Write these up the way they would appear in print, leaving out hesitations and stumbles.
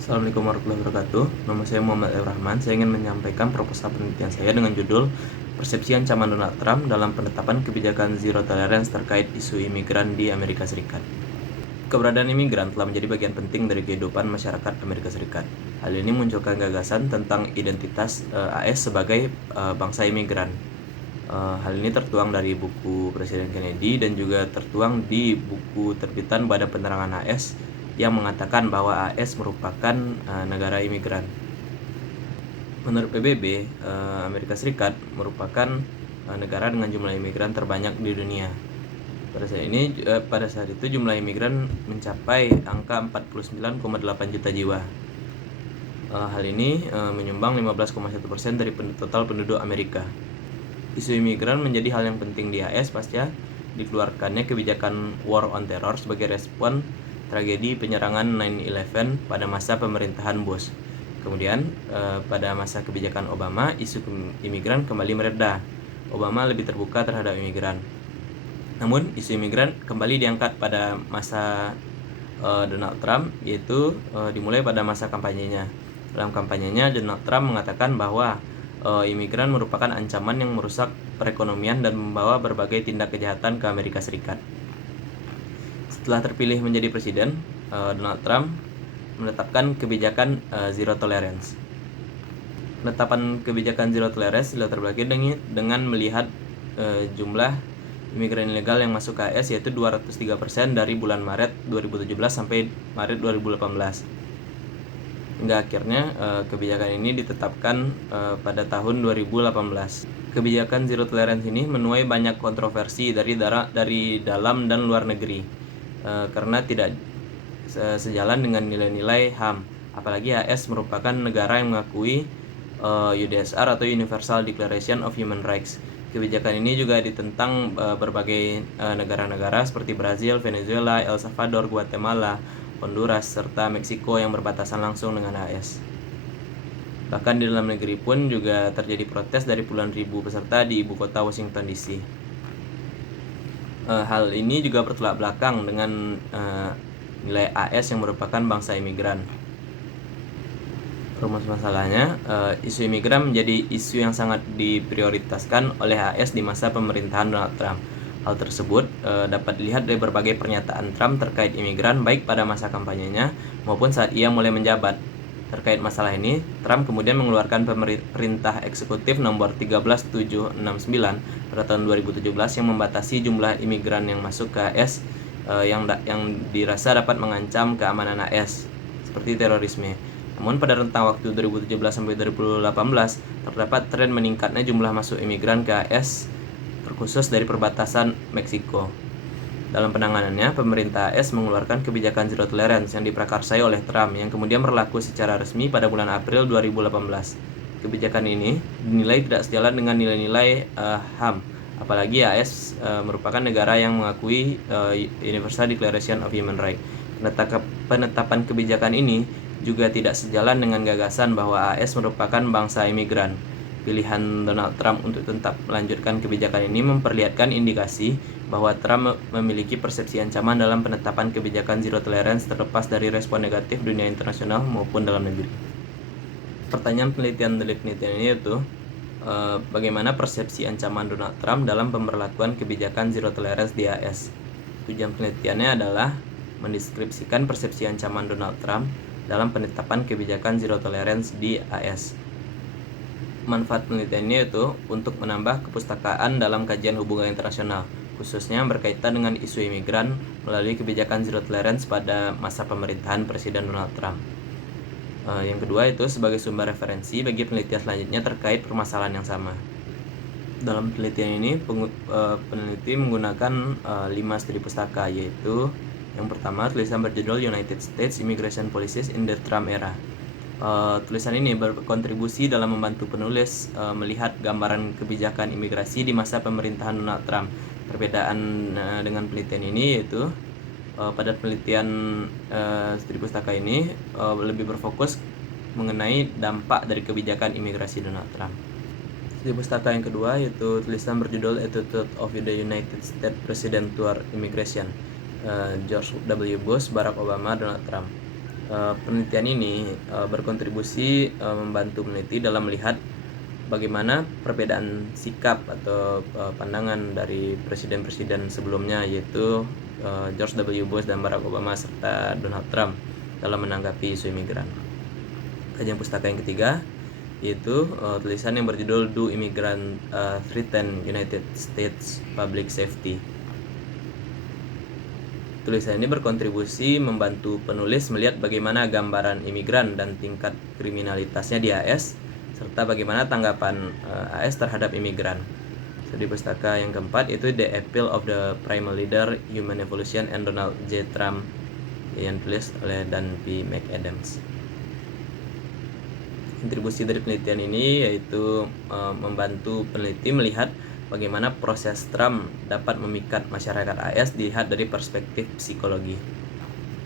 Assalamualaikum warahmatullahi wabarakatuh. Nama saya Muhammad Rahman. Saya ingin menyampaikan proposal penelitian saya dengan judul Persepsi Ancaman Donald Trump dalam Penetapan Kebijakan Zero Tolerance terkait isu imigran di Amerika Serikat. Keberadaan imigran telah menjadi bagian penting dari kehidupan masyarakat Amerika Serikat. Hal ini munculkan gagasan tentang identitas AS sebagai bangsa imigran. Hal ini tertuang dari buku Presiden Kennedy dan juga tertuang di buku terbitan Badan Penerangan AS yang mengatakan bahwa AS merupakan negara imigran. Menurut PBB, Amerika Serikat merupakan negara dengan jumlah imigran terbanyak di dunia. Pada saat itu jumlah imigran mencapai angka 49,8 juta jiwa. Hal ini menyumbang 15,1% dari total penduduk Amerika. Isu imigran menjadi hal yang penting di AS pasca dikeluarkannya kebijakan War on Terror sebagai respon tragedi penyerangan 9/11 pada masa pemerintahan Bush. Kemudian pada masa kebijakan Obama, isu imigran kembali mereda. Obama lebih terbuka terhadap imigran. Namun isu imigran kembali diangkat pada masa Donald Trump, yaitu dimulai pada masa kampanyenya. Dalam kampanyenya, Donald Trump mengatakan bahwa imigran merupakan ancaman yang merusak perekonomian dan membawa berbagai tindak kejahatan ke Amerika Serikat. Setelah terpilih menjadi presiden, Donald Trump menetapkan kebijakan Zero Tolerance. Penetapan kebijakan Zero Tolerance dilatar belakangi dengan melihat jumlah imigran ilegal yang masuk ke AS, yaitu 203% dari bulan Maret 2017 sampai Maret 2018. Hingga akhirnya kebijakan ini ditetapkan pada tahun 2018. Kebijakan Zero Tolerance ini menuai banyak kontroversi dari dalam dan luar negeri karena tidak sejalan dengan nilai-nilai HAM. Apalagi AS merupakan negara yang mengakui UDSR atau Universal Declaration of Human Rights. Kebijakan ini juga ditentang berbagai negara-negara seperti Brazil, Venezuela, El Salvador, Guatemala, Honduras, serta Meksiko yang berbatasan langsung dengan AS. Bahkan di dalam negeri pun juga terjadi protes dari puluhan ribu peserta di ibu kota Washington DC. Hal ini juga bertolak belakang dengan nilai AS yang merupakan bangsa imigran. Rumus masalahnya, isu imigran menjadi isu yang sangat diprioritaskan oleh AS di masa pemerintahan Donald Trump. Hal tersebut dapat dilihat dari berbagai pernyataan Trump terkait imigran, baik pada masa kampanyenya maupun saat ia mulai menjabat. Terkait masalah ini, Trump kemudian mengeluarkan perintah eksekutif nomor 13769 pada tahun 2017 yang membatasi jumlah imigran yang masuk ke AS yang dirasa dapat mengancam keamanan AS, seperti terorisme. Namun pada rentang waktu 2017 sampai 2018 terdapat tren meningkatnya jumlah masuk imigran ke AS, terkhusus dari perbatasan Meksiko. Dalam penanganannya, pemerintah AS mengeluarkan kebijakan Zero Tolerance yang diprakarsai oleh Trump yang kemudian berlaku secara resmi pada bulan April 2018. Kebijakan ini dinilai tidak sejalan dengan nilai-nilai HAM. Apalagi AS merupakan negara yang mengakui Universal Declaration of Human Rights. Penetapan kebijakan ini juga tidak sejalan dengan gagasan bahwa AS merupakan bangsa imigran. Pilihan Donald Trump untuk tetap melanjutkan kebijakan ini memperlihatkan indikasi bahwa Trump memiliki persepsi ancaman dalam penetapan kebijakan Zero Tolerance terlepas dari respon negatif dunia internasional maupun dalam negeri. Pertanyaan penelitian ini yaitu bagaimana persepsi ancaman Donald Trump dalam pemberlakuan kebijakan Zero Tolerance di AS. Tujuan penelitiannya adalah mendeskripsikan persepsi ancaman Donald Trump dalam penetapan kebijakan Zero Tolerance di AS. Manfaat penelitiannya itu untuk menambah kepustakaan dalam kajian hubungan internasional, khususnya berkaitan dengan isu imigran melalui kebijakan Zero Tolerance pada masa pemerintahan Presiden Donald Trump. Yang kedua itu sebagai sumber referensi bagi penelitian selanjutnya terkait permasalahan yang sama. Dalam penelitian ini peneliti menggunakan 5 studi pustaka, yaitu yang pertama tulisan berjudul United States Immigration Policies in the Trump Era. Tulisan ini berkontribusi dalam membantu penulis melihat gambaran kebijakan imigrasi di masa pemerintahan Donald Trump. Perbedaan dengan penelitian ini yaitu pada penelitian studi pustaka ini lebih berfokus mengenai dampak dari kebijakan imigrasi Donald Trump. Studi pustaka yang kedua yaitu tulisan berjudul Attitude of the United States President Toward Immigration, George W. Bush, Barack Obama, Donald Trump. Penelitian ini berkontribusi membantu peneliti dalam melihat bagaimana perbedaan sikap atau pandangan dari presiden-presiden sebelumnya, yaitu George W. Bush dan Barack Obama serta Donald Trump dalam menanggapi isu imigran. Kajian pustaka yang ketiga yaitu tulisan yang berjudul Do Immigrant Threaten United States Public Safety. Tulisan ini berkontribusi membantu penulis melihat bagaimana gambaran imigran dan tingkat kriminalitasnya di AS, serta bagaimana tanggapan AS terhadap imigran. Di pustaka yang keempat itu The Appeal of the Primal Leader, Human Evolution and Donald J. Trump yang ditulis oleh Dan P. McAdams. Kontribusi dari penelitian ini yaitu membantu peneliti melihat bagaimana proses Trump dapat memikat masyarakat AS dilihat dari perspektif psikologi.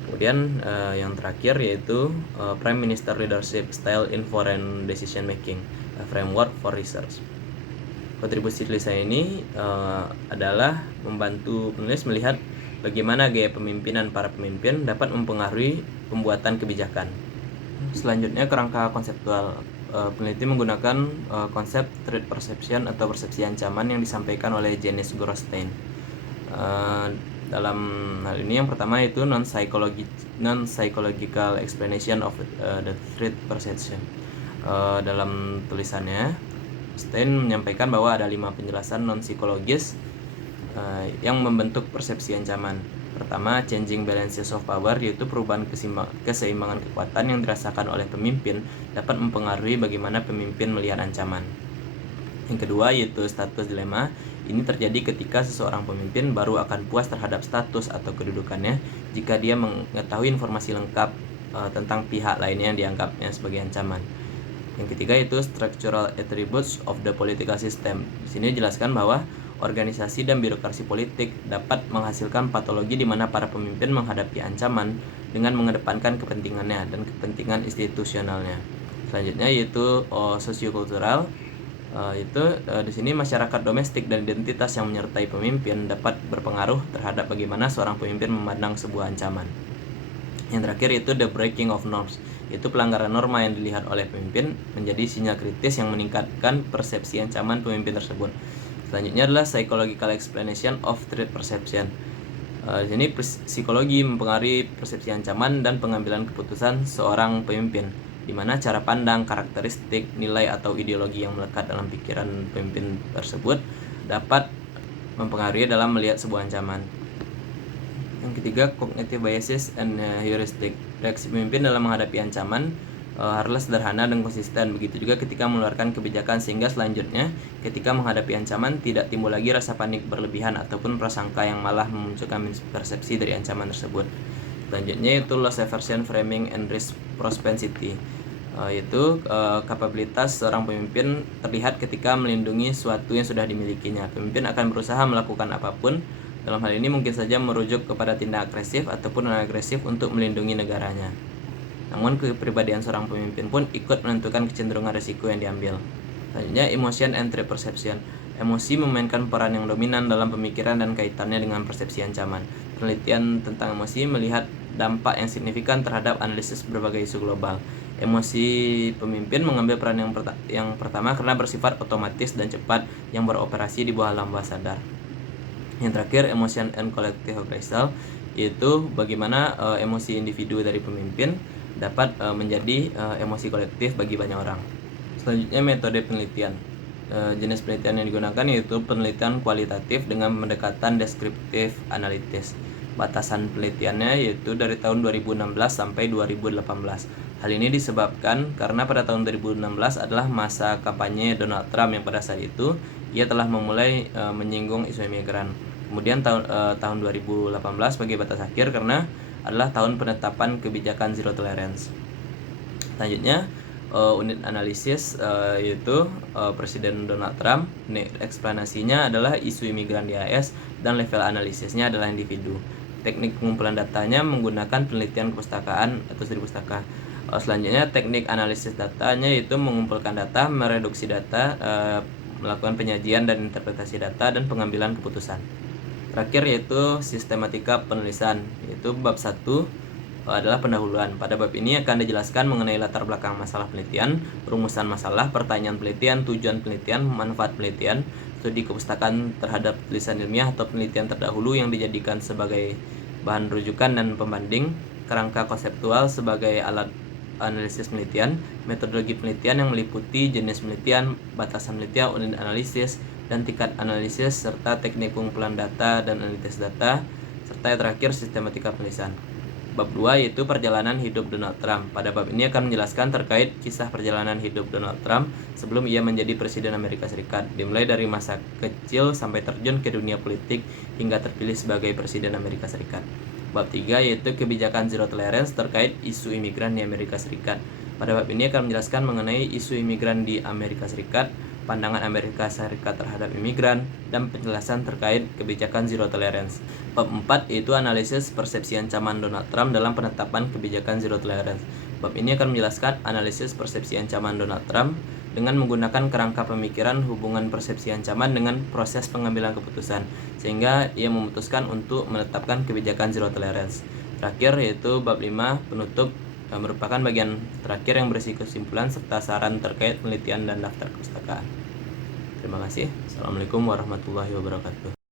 Kemudian yang terakhir yaitu Prime Minister Leadership Style in Foreign Decision Making, a Framework for Research. Kontribusi tulisan ini adalah membantu penulis melihat bagaimana gaya pemimpinan para pemimpin dapat mempengaruhi pembuatan kebijakan. Selanjutnya, kerangka konseptual. Peneliti menggunakan konsep threat perception atau persepsi ancaman yang disampaikan oleh Janice Gorstein. Dalam hal ini yang pertama itu non-psychological explanation of the threat perception. Dalam tulisannya, Stein menyampaikan bahwa ada 5 penjelasan non-psikologis yang membentuk persepsi ancaman. Pertama, changing balances of power, yaitu perubahan keseimbangan kekuatan yang dirasakan oleh pemimpin dapat mempengaruhi bagaimana pemimpin melihat ancaman. Yang kedua yaitu status dilema. Ini terjadi ketika seseorang pemimpin baru akan puas terhadap status atau kedudukannya jika dia mengetahui informasi lengkap tentang pihak lainnya yang dianggapnya sebagai ancaman. Yang ketiga itu structural attributes of the political system. Di sini dijelaskan bahwa organisasi dan birokrasi politik dapat menghasilkan patologi di mana para pemimpin menghadapi ancaman dengan mengedepankan kepentingannya dan kepentingan institusionalnya. Selanjutnya yaitu sosiokultural. Di sini masyarakat domestik dan identitas yang menyertai pemimpin dapat berpengaruh terhadap bagaimana seorang pemimpin memandang sebuah ancaman. Yang terakhir yaitu the breaking of norms, yaitu pelanggaran norma yang dilihat oleh pemimpin menjadi sinyal kritis yang meningkatkan persepsi ancaman pemimpin tersebut. Selanjutnya adalah psychological explanation of threat perception. Di sini psikologi mempengaruhi persepsi ancaman dan pengambilan keputusan seorang pemimpin, di mana cara pandang, karakteristik, nilai atau ideologi yang melekat dalam pikiran pemimpin tersebut dapat mempengaruhi dalam melihat sebuah ancaman. Yang ketiga, cognitive biases and heuristic. Reaksi pemimpin dalam menghadapi ancaman haruslah sederhana dan konsisten. Begitu juga ketika mengeluarkan kebijakan, sehingga selanjutnya ketika menghadapi ancaman tidak timbul lagi rasa panik berlebihan ataupun prasangka yang malah memunculkan persepsi dari ancaman tersebut. Selanjutnya itu loss aversion, framing, and risk propensity, yaitu kapabilitas seorang pemimpin terlihat ketika melindungi sesuatu yang sudah dimilikinya. Pemimpin akan berusaha melakukan apapun, dalam hal ini mungkin saja merujuk kepada tindak agresif ataupun non-agresif untuk melindungi negaranya. Namun kepribadian seorang pemimpin pun ikut menentukan kecenderungan risiko yang diambil. Selanjutnya, emotion and threat perception. Emosi memainkan peran yang dominan dalam pemikiran dan kaitannya dengan persepsi ancaman. Penelitian tentang emosi melihat dampak yang signifikan terhadap analisis berbagai isu global. Emosi pemimpin mengambil peran yang pertama karena bersifat otomatis dan cepat yang beroperasi di bawah alam bawah sadar. Yang terakhir, emotion and collective appraisal, yaitu bagaimana emosi individu dari pemimpin dapat menjadi emosi kolektif bagi banyak orang. Selanjutnya, metode penelitian. Jenis penelitian yang digunakan yaitu penelitian kualitatif dengan pendekatan deskriptif analitis. Batasan penelitiannya yaitu dari tahun 2016 sampai 2018. Hal ini disebabkan karena pada tahun 2016 adalah masa kampanye Donald Trump yang pada saat itu ia telah memulai menyinggung isu imigran. Kemudian tahun 2018 sebagai batas akhir karena adalah tahun penetapan kebijakan zero tolerance. Selanjutnya unit analisis yaitu Presiden Donald Trump. Eksplanasinya adalah isu imigran di AS dan level analisisnya adalah individu. Teknik pengumpulan datanya menggunakan penelitian kepustakaan atau studi pustaka. Selanjutnya teknik analisis datanya yaitu mengumpulkan data, mereduksi data, melakukan penyajian dan interpretasi data dan pengambilan keputusan. Terakhir yaitu sistematika penulisan, yaitu bab 1 adalah pendahuluan. Pada bab ini akan dijelaskan mengenai latar belakang masalah penelitian, rumusan masalah, pertanyaan penelitian, tujuan penelitian, manfaat penelitian, studi kepustakaan terhadap tulisan ilmiah atau penelitian terdahulu yang dijadikan sebagai bahan rujukan dan pembanding, kerangka konseptual sebagai alat analisis penelitian, metodologi penelitian yang meliputi jenis penelitian, batasan penelitian, unit analisis, dan tingkat analisis, serta teknik pengumpulan data dan analisis data, serta yang terakhir sistematika penulisan. Bab 2 yaitu perjalanan hidup Donald Trump. Pada bab ini akan menjelaskan terkait kisah perjalanan hidup Donald Trump sebelum ia menjadi Presiden Amerika Serikat, dimulai dari masa kecil sampai terjun ke dunia politik hingga terpilih sebagai Presiden Amerika Serikat. Bab 3 yaitu kebijakan zero tolerance terkait isu imigran di Amerika Serikat. Pada bab ini akan menjelaskan mengenai isu imigran di Amerika Serikat, pandangan Amerika Serikat terhadap imigran, dan penjelasan terkait kebijakan zero tolerance. Bab 4 yaitu analisis persepsi ancaman Donald Trump dalam penetapan kebijakan zero tolerance. Bab ini akan menjelaskan analisis persepsi ancaman Donald Trump dengan menggunakan kerangka pemikiran hubungan persepsi ancaman dengan proses pengambilan keputusan, sehingga ia memutuskan untuk menetapkan kebijakan zero tolerance. Terakhir yaitu bab 5 penutup merupakan bagian terakhir yang berisi kesimpulan serta saran terkait penelitian dan daftar perpustakaan. Terima kasih. Assalamualaikum warahmatullahi wabarakatuh.